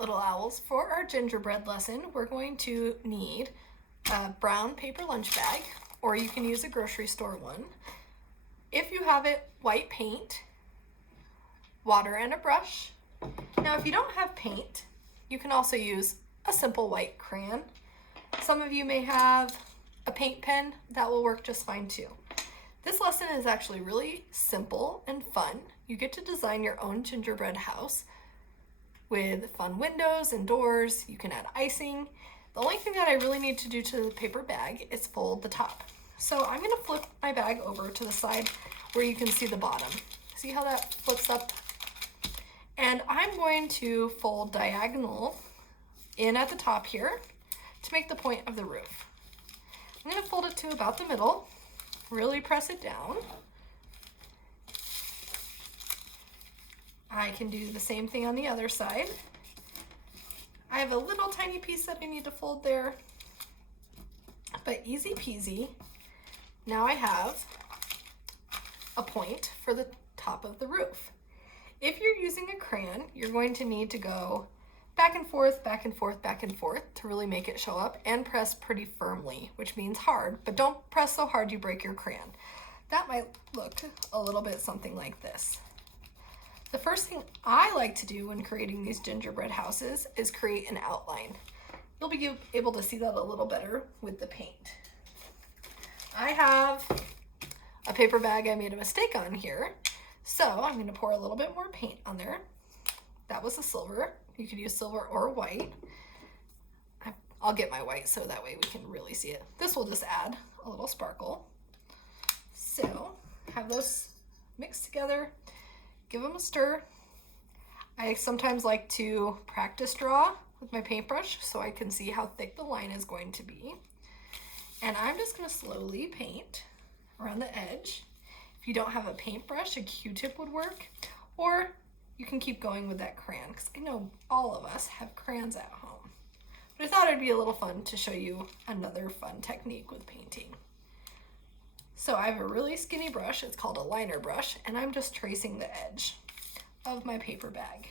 little owls, for our gingerbread lesson, we're going to need a brown paper lunch bag, or you can use a grocery store one. If you have it, white paint, water and a brush. Now, if you don't have paint, you can also use a simple white crayon. Some of you may have a paint pen. That will work just fine too. This lesson is actually really simple and fun. You get to design your own gingerbread house with fun windows and doors. You can add icing. The only thing that I really need to do to the paper bag is fold the top. So I'm going to flip my bag over to the side where you can see the bottom. See how that flips up? And I'm going to fold diagonal in at the top here to make the point of the roof. I'm going to fold it to about the middle, really press it down. I can do the same thing on the other side. I have a little tiny piece that I need to fold there, but easy peasy. Now I have a point for the top of the roof. If you're using a crayon, you're going to need to go back and forth, back and forth, back and forth to really make it show up, and press pretty firmly, which means hard, but don't press so hard you break your crayon. That might look a little bit something like this. The first thing I like to do when creating these gingerbread houses is create an outline. You'll be able to see that a little better with the paint. I have a paper bag I made a mistake on here, so I'm going to pour a little bit more paint on there. That was a silver. You could use silver or white. I'll get my white so that way we can really see it. This will just add a little sparkle. So have those mixed together. Give them a stir. I sometimes like to practice draw with my paintbrush so I can see how thick the line is going to be. And I'm just going to slowly paint around the edge. If you don't have a paintbrush, a Q-tip would work, or you can keep going with that crayon, because I know all of us have crayons at home. But I thought it'd be a little fun to show you another fun technique with painting. So I have a really skinny brush, it's called a liner brush, and I'm just tracing the edge of my paper bag.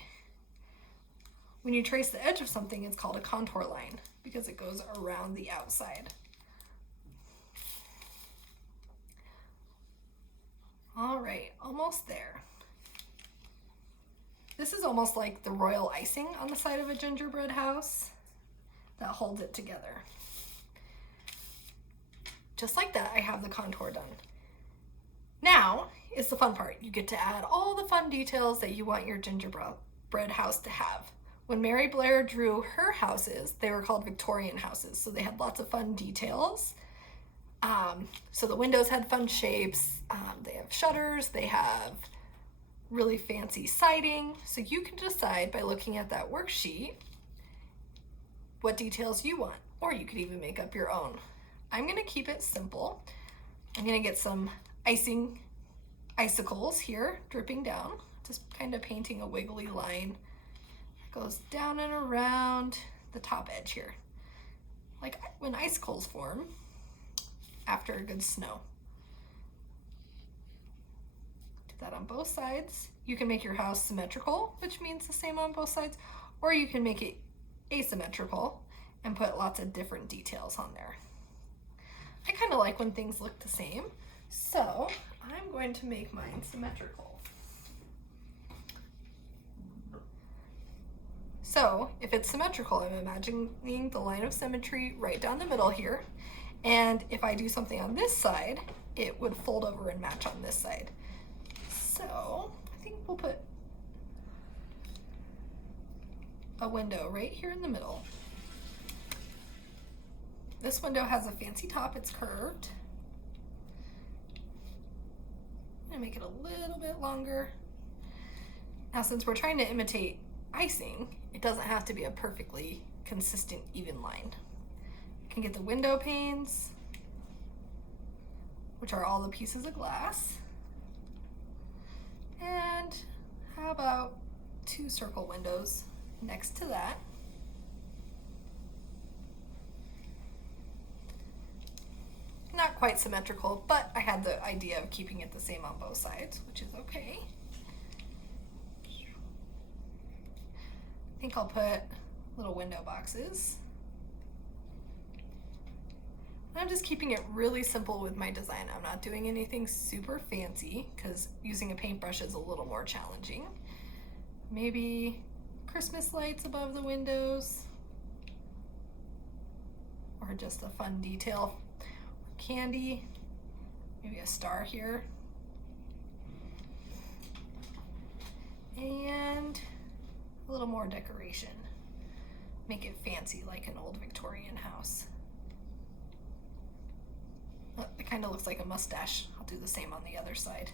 When you trace the edge of something, it's called a contour line because it goes around the outside. All right, almost there. This is almost like the royal icing on the side of a gingerbread house that holds it together. Just like that, I have the contour done. Now is the fun part. You get to add all the fun details that you want your gingerbread house to have. When Mary Blair drew her houses, they were called Victorian houses, so they had lots of fun details. So the windows had fun shapes, they have shutters, they have really fancy siding. So you can decide by looking at that worksheet what details you want, or you could even make up your own. I'm gonna keep it simple. I'm gonna get some icicles here dripping down, just kind of painting a wiggly line that goes down and around the top edge here, like when icicles form after a good snow. Do that on both sides. You can make your house symmetrical, which means the same on both sides, or you can make it asymmetrical and put lots of different details on there. I kind of like when things look the same, so I'm going to make mine symmetrical. So if it's symmetrical, I'm imagining the line of symmetry right down the middle here, and if I do something on this side, it would fold over and match on this side. So I think we'll put a window right here in the middle. This window has a fancy top, it's curved. I'm gonna make it a little bit longer. Now, since we're trying to imitate icing, it doesn't have to be a perfectly consistent, even line. You can get the window panes, which are all the pieces of glass. And how about 2 circle windows next to that? Not quite symmetrical, but I had the idea of keeping it the same on both sides, which is okay. I think I'll put little window boxes. I'm just keeping it really simple with my design. I'm not doing anything super fancy because using a paintbrush is a little more challenging. Maybe Christmas lights above the windows, or just a fun detail, candy, maybe a star here, and a little more decoration. Make it fancy like an old Victorian house. Oh, it kind of looks like a mustache. I'll do the same on the other side.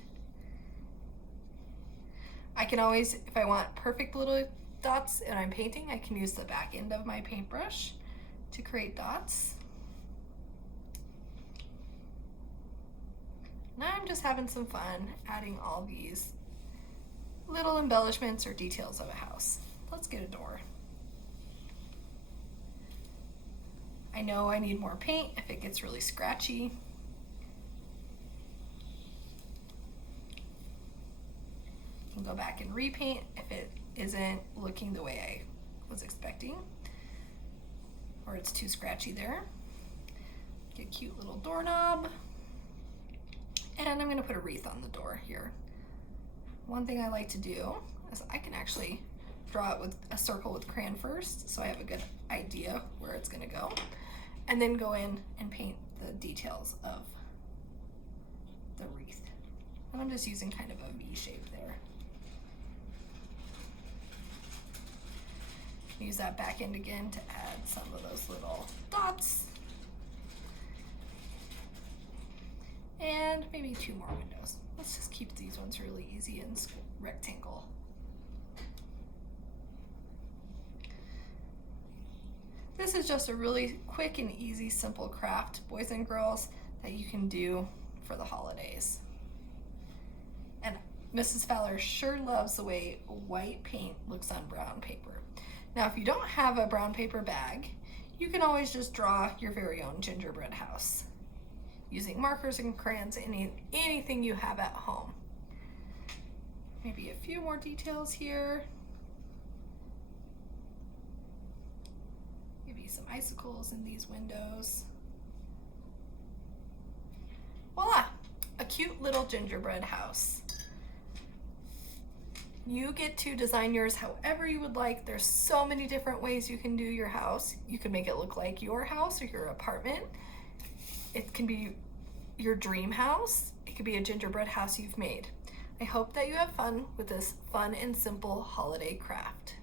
I can always, if I want perfect little dots and I'm painting, I can use the back end of my paintbrush to create dots. Now I'm just having some fun adding all these little embellishments or details of a house. Let's get a door. I know I need more paint if it gets really scratchy. Can go back and repaint if it isn't looking the way I was expecting, or it's too scratchy there. Get a cute little doorknob, and I'm going to put a wreath on the door here. One thing I like to do is I can actually draw it with a circle with crayon first, so I have a good idea where it's going to go, and then go in and paint the details of the wreath. And I'm just using kind of a V shape there. Use that back end again to add some of those little dots. And maybe 2 more windows. Let's just keep these ones really easy and rectangle. This is just a really quick and easy, simple craft, boys and girls, that you can do for the holidays. And Mrs. Fowler sure loves the way white paint looks on brown paper. Now, if you don't have a brown paper bag, you can always just draw your very own gingerbread house using markers and crayons, anything you have at home. Maybe a few more details here. Maybe some icicles in these windows. Voila, a cute little gingerbread house. You get to design yours however you would like. There's so many different ways you can do your house. You can make it look like your house or your apartment. It can be your dream house. It could be a gingerbread house you've made. I hope that you have fun with this fun and simple holiday craft.